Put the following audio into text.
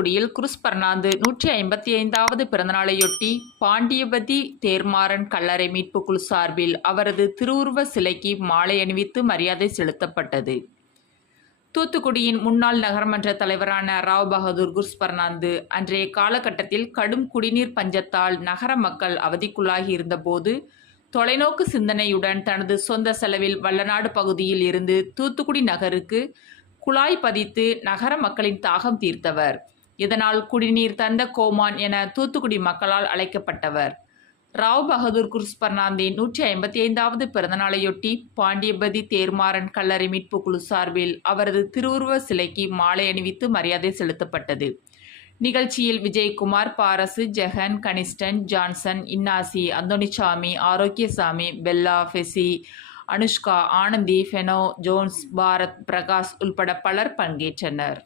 தூத்துக்குடியில் குருஸ் பர்னாந்து 155வது பிறந்தநாளையொட்டி பாண்டியபதி தேர்மாறன் கல்லறை மீட்பு குழு சார்பில் அவரது திருவுருவ சிலைக்கு மாலை அணிவித்து மரியாதை செலுத்தப்பட்டது. தூத்துக்குடியின் முன்னாள் நகரமன்ற தலைவரான ராவ் பகதூர் குருஸ் பர்னாந்து அன்றைய காலகட்டத்தில் கடும் குடிநீர் பஞ்சத்தால் நகர மக்கள் அவதிக்குள்ளாகி இருந்தபோது தொலைநோக்கு சிந்தனையுடன் தனது சொந்த செலவில் வல்லநாடு பகுதியில் இருந்து தூத்துக்குடி நகருக்கு குழாய் பதித்து நகர மக்களின் தாகம் தீர்த்தவர். இதனால் குடிநீர் தந்த கோமான் என தூத்துக்குடி மக்களால் அழைக்கப்பட்டவர். ராவ் பகதூர் குருஸ் பர்னாந்தின் 155வது பிறந்தநாளையொட்டி பாண்டியபதி தேர்மாறன் கல்லறை மீட்பு குழு சார்பில் அவரது திருவுருவ சிலைக்கு மாலை அணிவித்து மரியாதை செலுத்தப்பட்டது. நிகழ்ச்சியில் Vijayakumar, பாரசு, Jagan, கனிஷ்டன், Johnson, Innasi, Anthonisamy, Arokiasamy, Bella, ஃபெசி, Anushka, Anandhi, pheno, Jones, Bharat, Prakash உள்பட பலர் பங்கேற்றனர்.